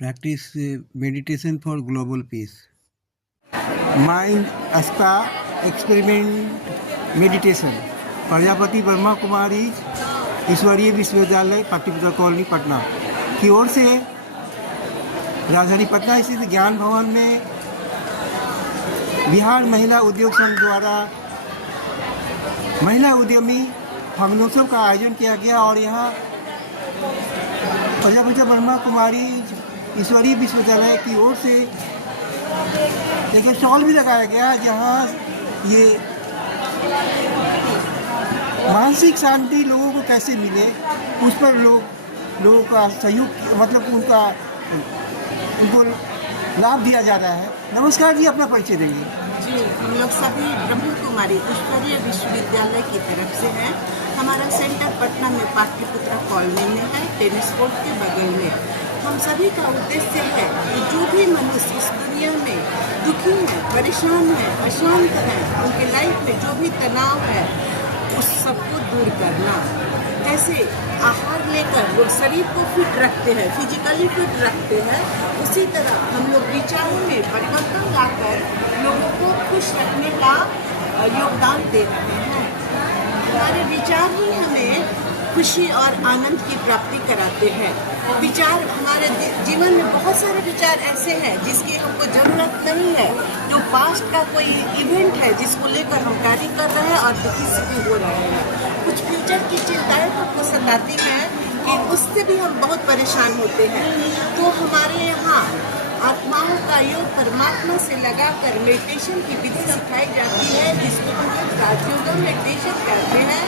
practice meditation for global peace. Mind Asta Experiment Meditation. Prajapati Brahma Kumari ईश्वरीय विश्वविद्यालय Pataliputra colony Patna की ओर से राजधानी पटना स्थित ज्ञान भवन में बिहार महिला उद्योग संघ द्वारा महिला उद्यमी फागनोत्सव का आयोजन किया गया और यहाँ प्रजापति ब्रह्मा कुमारी ईश्वरीय विश्वविद्यालय की ओर से एक स्टॉल भी लगाया गया जहाँ ये मानसिक शांति लोगों को कैसे मिले उस पर लोगों का सहयोग मतलब उनको लाभ दिया जा रहा है। नमस्कार जी, अपना परिचय देंगे। जी, हम लोग सभी ब्रह्मा कुमारी ईश्वरीय विश्वविद्यालय की तरफ से हैं। हमारा सेंटर पटना में पाटलिपुत्र कॉलोनी में है, टेनिस कोर्ट के बगल में। हम सभी का उद्देश्य है कि जो भी मनुष्य इस दुनिया में दुखी है, परेशान है, अशांत है, उनके लाइफ में जो भी तनाव है उस सबको दूर करना। जैसे आहार लेकर लोग शरीर को फिट रखते हैं, फिजिकली फिट रखते हैं, उसी तरह हम लोग विचारों में परिवर्तन लाकर लोगों को खुश रखने का योगदान दे रहे हैं। हमारे विचार ही हमें खुशी और आनंद की प्राप्ति कराते हैं। विचार हमारे जीवन में बहुत सारे विचार ऐसे हैं जिसकी हमको ज़रूरत नहीं है, जो पास्ट का कोई इवेंट है जिसको लेकर हम कार्य कर रहे हैं और दुखी सुखी हो रहे हैं। कुछ फ्यूचर की चिंताएं हमको सताती हैं कि उससे भी हम बहुत परेशान होते हैं। तो हमारे यहाँ आत्माओं का योग परमात्मा से लगाकर मेडिटेशन की विधि सिखाई जाती है, जिसको हम लोग राजयोगा मेडिटेशन कहते हैं।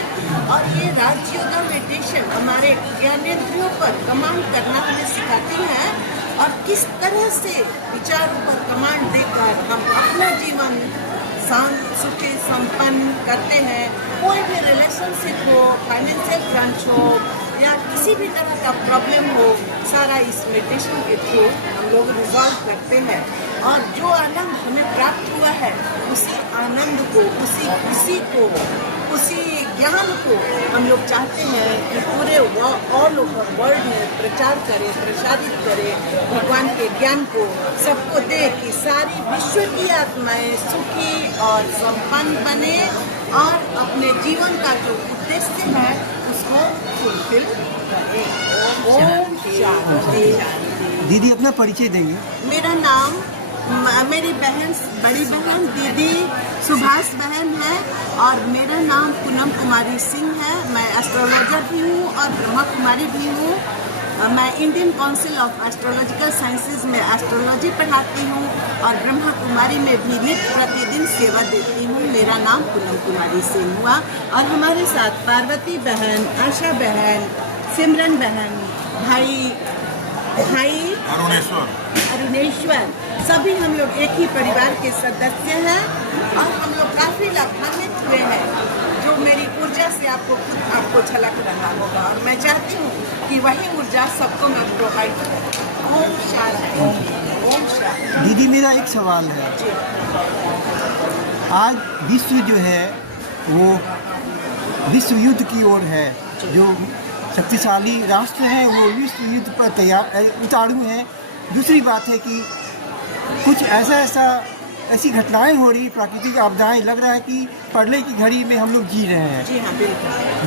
और ये राजयोगा मेडिटेशन हमारे ज्ञानेंद्रियों पर कमांड करना हमें सिखाती है और किस तरह से विचारों पर कमांड देकर हम अपना जीवन शांत सुखी संपन्न करते हैं। कोई भी रिलेशनशिप हो, फाइनेंशियल ब्रांच हो या किसी भी तरह का प्रॉब्लम हो, सारा इस मेडिटेशन के थ्रू हम लोग रिजॉल्व करते हैं। और जो आनंद हमें प्राप्त हुआ है उसी आनंद को, उसी खुशी को, उसी ज्ञान को हम लोग चाहते हैं कि पूरे ऑल ओवर वर्ल्ड में प्रचार करें, प्रसारित करें भगवान के ज्ञान को, सबको दे कि सारी विश्व की आत्माएं सुखी और संपन्न बने और अपने जीवन का जो उद्देश्य है उसको फुलफिल करें। ओम शांति। दीदी, अपना परिचय देंगे। मेरा नाम मेरी बहन, बड़ी बहन दीदी सुभाष बहन है और मेरा नाम पूनम कुमारी सिंह है। मैं एस्ट्रोलॉजर भी हूँ और ब्रह्मा कुमारी भी हूँ। मैं Indian council of astrological sciences में एस्ट्रोलॉजी पढ़ाती हूँ और ब्रह्मा कुमारी में भी नित्य प्रतिदिन सेवा देती हूँ। मेरा नाम पूनम कुमारी सिंह हुआ और हमारे साथ पार्वती बहन, आशा बहन, सिमरन बहन, भाई अरुणेश्वर, सभी हम लोग एक ही परिवार के सदस्य हैं और हम लोग काफ़ी लाभान्वित हुए हैं। जो मेरी ऊर्जा से आपको झलक रहा होगा और मैं चाहती हूँ कि वही ऊर्जा सबको मैं प्रोवाइड करूँ। ओम शांति। ओम शांति। दीदी, मेरा एक सवाल है। आज विश्व जो है वो विश्व युद्ध की ओर है। जो शक्तिशाली राष्ट्र हैं वो विश्व युद्ध पर उतारू हैं। दूसरी बात है कि कुछ ऐसी घटनाएं हो रही, प्राकृतिक आपदाएं, लग रहा है कि प्रलय की घड़ी में हम लोग जी रहे हैं। जी हाँ, बिल्कुल।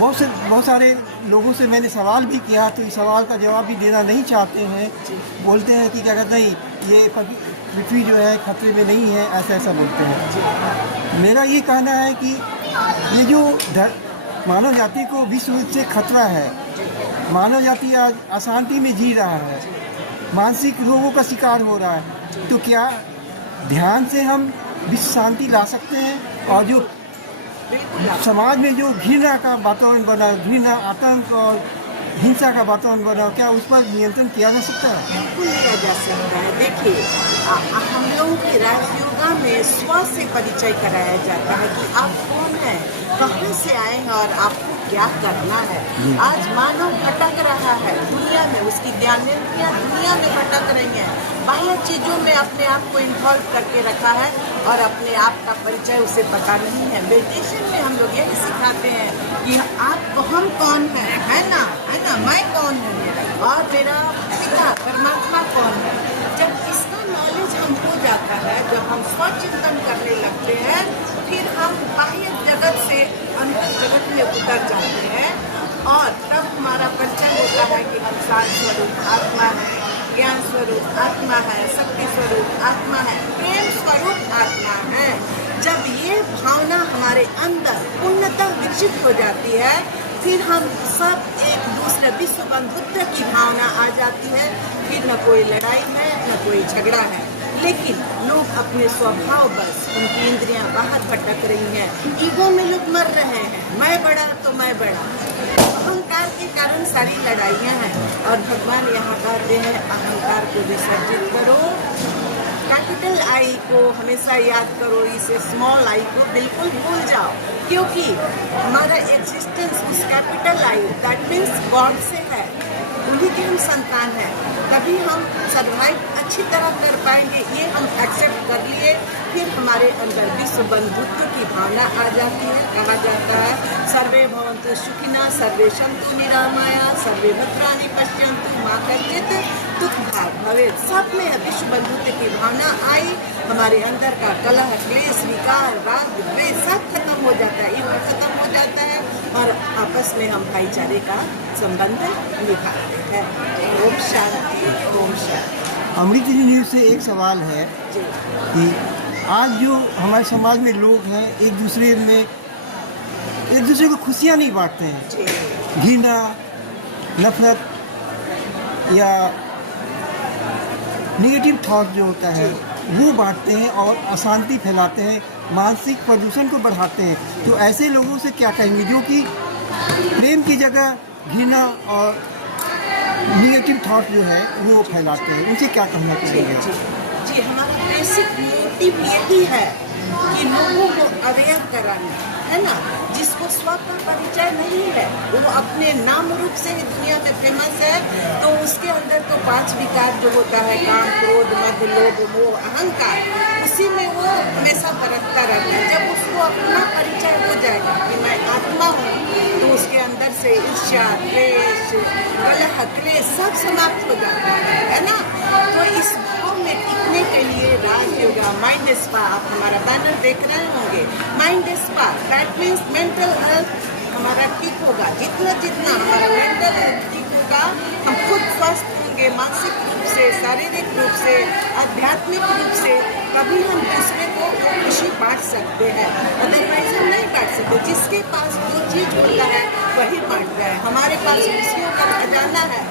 बहुत सारे लोगों से मैंने सवाल भी किया तो इस सवाल का जवाब भी देना नहीं चाहते हैं। बोलते हैं कि क्या कहते हैं, ये पृथ्वी जो है खतरे में नहीं है, ऐसा बोलते हैं। मेरा ये कहना है कि ये जो मानव जाति को विश्व युद्ध से खतरा है, मानव जाति आज अशांति में जी रहा है, मानसिक रोगों का शिकार हो रहा है, तो क्या ध्यान से हम विश्व शांति ला सकते हैं? और जो समाज में जो घृणा का वातावरण बना, घृणा, आतंक और हिंसा का वातावरण बना, क्या उस पर नियंत्रण किया जा सकता है? बिल्कुल किया जा सकता है। देखिए, हम लोगों की राजयोगा में स्व से परिचय कराया जाता है कि आप कौन हैं, कहाँ से आए हैं और आपको क्या करना है। आज मानव भटक रहा है दुनिया में, उसकी ज्ञानेंद्रियां दुनिया में भटक रही हैं, बाह्य चीज़ों में अपने आप को इन्वॉल्व करके रखा है और अपने आप का परिचय उसे पता नहीं है। मेडिटेशन में हम लोग यही सिखाते हैं कि आप हम कौन है ना, मैं कौन हूँ और मेरा पिता परमात्मा कौन है। जगत में उतर जाते हैं और तब हमारा परिचय होता है कि हम सात स्वरूप आत्मा है, ज्ञान स्वरूप आत्मा है, शक्ति स्वरूप आत्मा है, प्रेम स्वरूप आत्मा है। जब ये भावना हमारे अंदर पूर्णतः विकसित हो जाती है, फिर हम सब एक दूसरे विश्व बंधुत्व की भावना आ जाती है। फिर न कोई लड़ाई है, न कोई झगड़ा है, लेकिन लोग अपने स्वभाव बस उनकी इंद्रियां बाहर भटक रही हैं। ईगो में लोग मर रहे हैं, मैं बड़ा तो मैं बड़ा, अहंकार के कारण सारी लड़ाइयाँ हैं। और भगवान यहाँ कहते हैं अहंकार को विसर्जित करो, कैपिटल आई को हमेशा याद करो, इसे स्मॉल आई को बिल्कुल भूल जाओ, क्योंकि हमारा एग्जिस्टेंस उस capital I that means God से है, उन्हीं के हम संतान हैं। तभी हम सर्वाइव अच्छी तरह कर पाएंगे। ये हम एक्सेप्ट कर लिए, फिर हमारे अंदर विश्व बंधुत्व की भावना आ जाती है। कहा जाता है सर्वे भवन्तु सुखिनः, सर्वे सन्तु निरामया, सर्वे भद्राणि पश्यन्तु मा कश्चित् दुःखभाग् भवेत्। सब में विश्व बंधुत्व की भावना आई, हमारे अंदर का कलह, क्लेश, विकार, राग, द्वेष सब खत्म हो जाता है, ईगो खत्म हो जाता है और आपस में हम भाईचारे का संबंध निभाते हैं। ओम शांति, ओम शांति। अमृत न्यूज़ से एक सवाल है कि आज जो हमारे समाज में लोग हैं एक दूसरे को खुशियाँ नहीं बांटते हैं, घृणा, नफरत या निगेटिव थॉट जो होता है वो बांटते हैं और अशांति फैलाते हैं, मानसिक प्रदूषण को बढ़ाते हैं। तो ऐसे लोगों से क्या कहेंगे जो कि प्रेम की जगह घृणा और निगेटिव थॉट जो है वो फैलाते हैं, उनसे क्या कहना चाहिए? जी, हमारा बेसिक मोटिव यही है कि लोगों को अवेयर कराना है ना। जिसको स्व का परिचय नहीं है, वो अपने नाम रूप से ही दुनिया में फेमस है, तो उसके अंदर तो 5 विकार जो होता है काम, क्रोध, मद, लोभ, मोह, अहंकार, उसी में वो हमेशा बरतता रहता है। जब उसको अपना परिचय हो जाएगा कि मैं आत्मा हूँ, तो उसके अंदर से ईर्ष्या, द्वेष, कलह, क्लेश सब समाप्त हो जाता है ना। तो इस भाव में टिकने के लिए राजयोगा माइंड स्पा, आप हमारा बैनर देख रहे होंगे, mind spa that means mental health हमारा ठीक होगा। जितना हमारा मेंटल हेल्थ ठीक होगा, हम खुद स्वस्थ होंगे, मानसिक रूप से, शारीरिक रूप से, आध्यात्मिक रूप से, तभी हम दूसरे को खुशी बांट सकते हैं। अदरवाइज हम नहीं बांट सकते। जिसके पास जो चीज़ होता है वही बांट रहे हैं। हमारे पास खुशियों का खजाना है,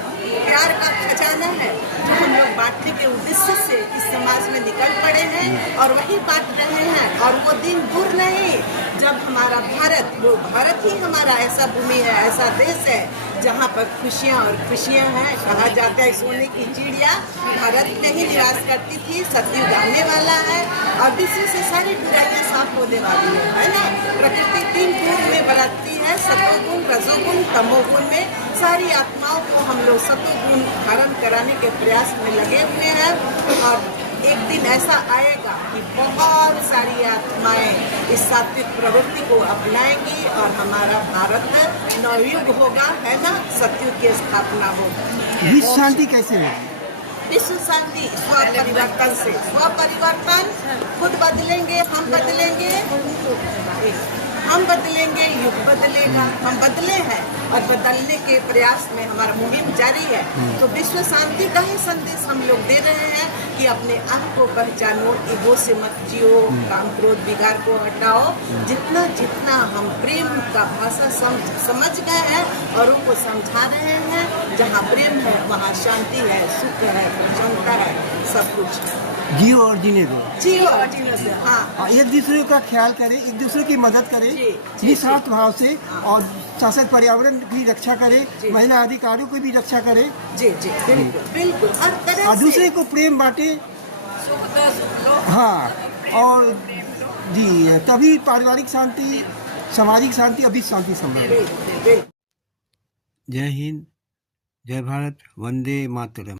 प्यार का खजाना है, जो हम लोग बांटने के उद्देश्य से इस समाज में निकल पड़े हैं और वही बांट रहे हैं। और वो दिन दूर नहीं जब हमारा भारत, वो भारत ही हमारा ऐसा भूमि है, ऐसा देश है जहाँ पर खुशियाँ और खुशियाँ हैं। कहा जाता है सोने की चिड़िया भारत में ही निवास करती थी, सतयुग आने वाला है और विश्व से सारी बुराइयाँ साफ होने वाली है ना। प्रकृति 3 गुण में बरतती है, सत्वगुण, रजोगुण, तमोगुण में। सारी आत्माओं को हम लोग सत्वगुण धारण कराने के प्रयास में लगे हुए हैं और एक दिन ऐसा आएगा कि बहुत सारी आत्माएं इस सात्विक प्रवृत्ति को अपनाएंगी और हमारा भारत नवयुग होगा, है ना, सतयुग की स्थापना होगी। विश्व शांति कैसे होगी? विश्व शांति स्वपरिवर्तन से। स्वपरिवर्तन खुद बदलेंगे, हम बदलेंगे, युग बदलेगा। हम बदले हैं और बदलने के प्रयास में हमारा मुहिम जारी है। तो विश्व शांति का ही संदेश हम लोग दे रहे हैं कि अपने आप को पहचानो, ईगो से मत जियो, काम, क्रोध, विकार को हटाओ। जितना हम प्रेम का भाषा समझ गए हैं और उनको समझा रहे हैं, जहाँ प्रेम है वहाँ शांति है, सुख है, प्रसन्नता है, सब कुछ। जियो और जीने दो। जियो और जीने दो, हाँ। एक दूसरे का ख्याल करें, एक दूसरे की मदद करें निस्वार्थ भाव से और शासन पर्यावरण की रक्षा करें, महिला अधिकारों की भी रक्षा करें। जी, बिल्कुल हर तरह और दूसरे को प्रेम बांटे। हाँ, और जी तभी पारिवारिक शांति, सामाजिक शांति, अभी शांति संभव है। जय हिंद, जय भारत, वंदे मातरम।